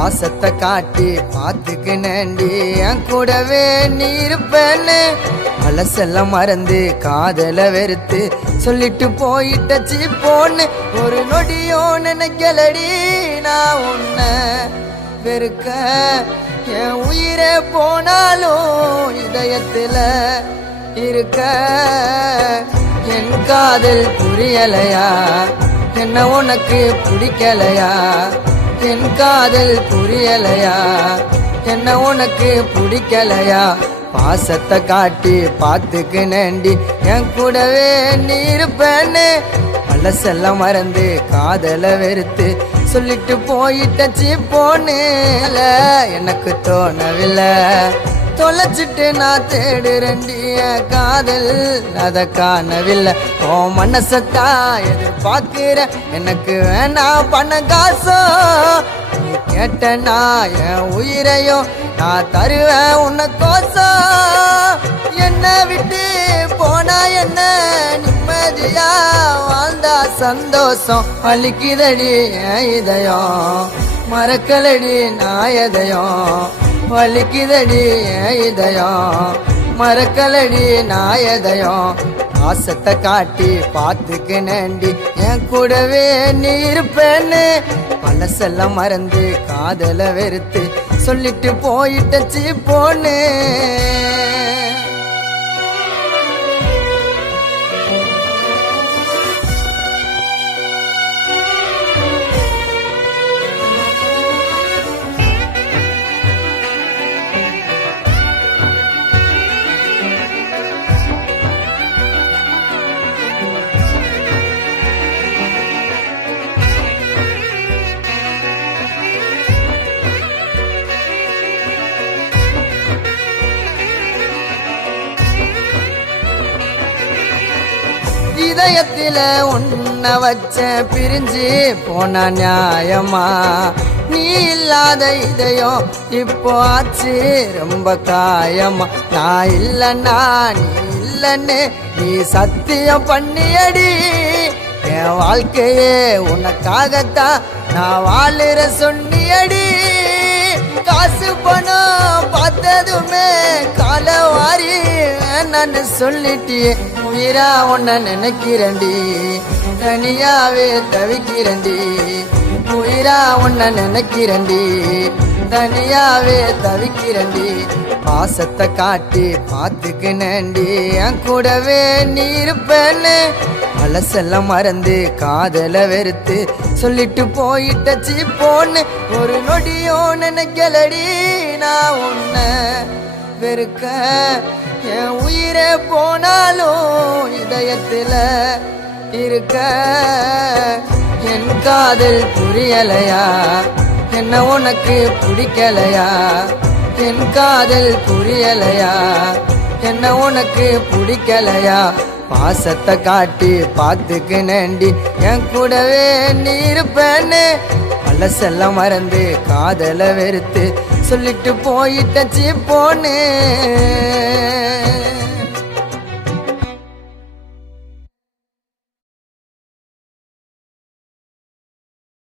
பாசத்தை காட்டி பார்த்துக்கினேண்டி என் கூடவே நீ இருப்பேன்னு மனசெல்லாம் மறந்து காதல வெறுத்து சொல்லிட்டு போயிட்டச்சி போன்னு ஒரு நொடியோ நினைக்கலடி நான் உன்னை வெறுக்க என் உயிரே போனாலும் இதயத்துல இருக்க என் காதல் புரியலையா என்ன உனக்கு பிடிக்கலையா என் காதல் புரியலையா என்ன உனக்கு பிடிக்கலையா பாசத்தை காட்டி பார்த்துக்கினேண்டி என் கூடவே நீ இருப்பேன்னு மனசெல்லாம் மறந்து காதல வெறுத்து சொல்லிட்டு போயிட்டச்சி போன்னு எனக்கு தோணவில்லை தொலைச்சிட்டு நான் தேடுறேன்டி காதல் அத காணவில்லை ஓ மனசத்தா எதிர்பார்க்கிற எனக்கு வேணாம் பண்ண காசோ நீ கேட்டனா என் உயிரையும் நான் தருவேன் உனக்கோசம் என்ன விட்டு போனா என்ன நிம்மதியா வாழ்ந்தா சந்தோஷம் வலிக்குதடி என் இதயம் மறக்கலடி நான் எதையும் வலிக்குதடி என் இதயம் மறக்கலடி நான் எதையும் பாசத்தை காட்டி பார்த்துக்கினேண்டி என் கூடவே நீ இருப்பேன்னு மனசெல்லாம் மறந்து காதல வெறுத்து சொல்லிட்டு போயிட்டச்சி போன்னு இதயத்தில உன்னை வச்ச பிரிஞ்சு போன நியாயமா நீ இல்லாத இதயம் இப்போ ஆச்சு ரொம்ப காயமா நான் இல்லைன்னா நீ இல்லைன்னு நீ சத்தியம் பண்ணியடி என் வாழ்க்கையே உனக்காகத்தான் நான் வாழுற சொன்னியடி காசு பணம் பார்த்ததுமே கால வாரி வேணான்னு சொல்லிட்டியே உயிரா உன்னை நினைக்கிறேன்டி தனியாவே தவிக்கிறேன்டி உயிரா உன்னை நினைக்கிறேன்டி தனியாவே தவிக்கிறேன்டி பாசத்தை காட்டி பார்த்துக்கினேண்டி என் கூடவே நீ இருப்பேன்னு மனசெல்லாம் மறந்து காதல வெறுத்து சொல்லிட்டு போயிட்டச்சி போன்னு ஒரு நொடியோ நினைக்கலடி நான் உன்னை வெறுக்க என் உயிரே போனாலும் இதயத்துல இருக்க என் காதல் புரியலையா என்ன உனக்கு பிடிக்கலையா என் காதல் புரியலையா என்ன உனக்கு பிடிக்கலையா பாசத்தை காட்டி பார்த்துக்கினேண்டி என் கூடவே நீ இருப்பேன்னு மனசெல்லாம் மறந்து காதல வெறுத்து சொல்லிட்டு போயிட்டச்சி போன்னு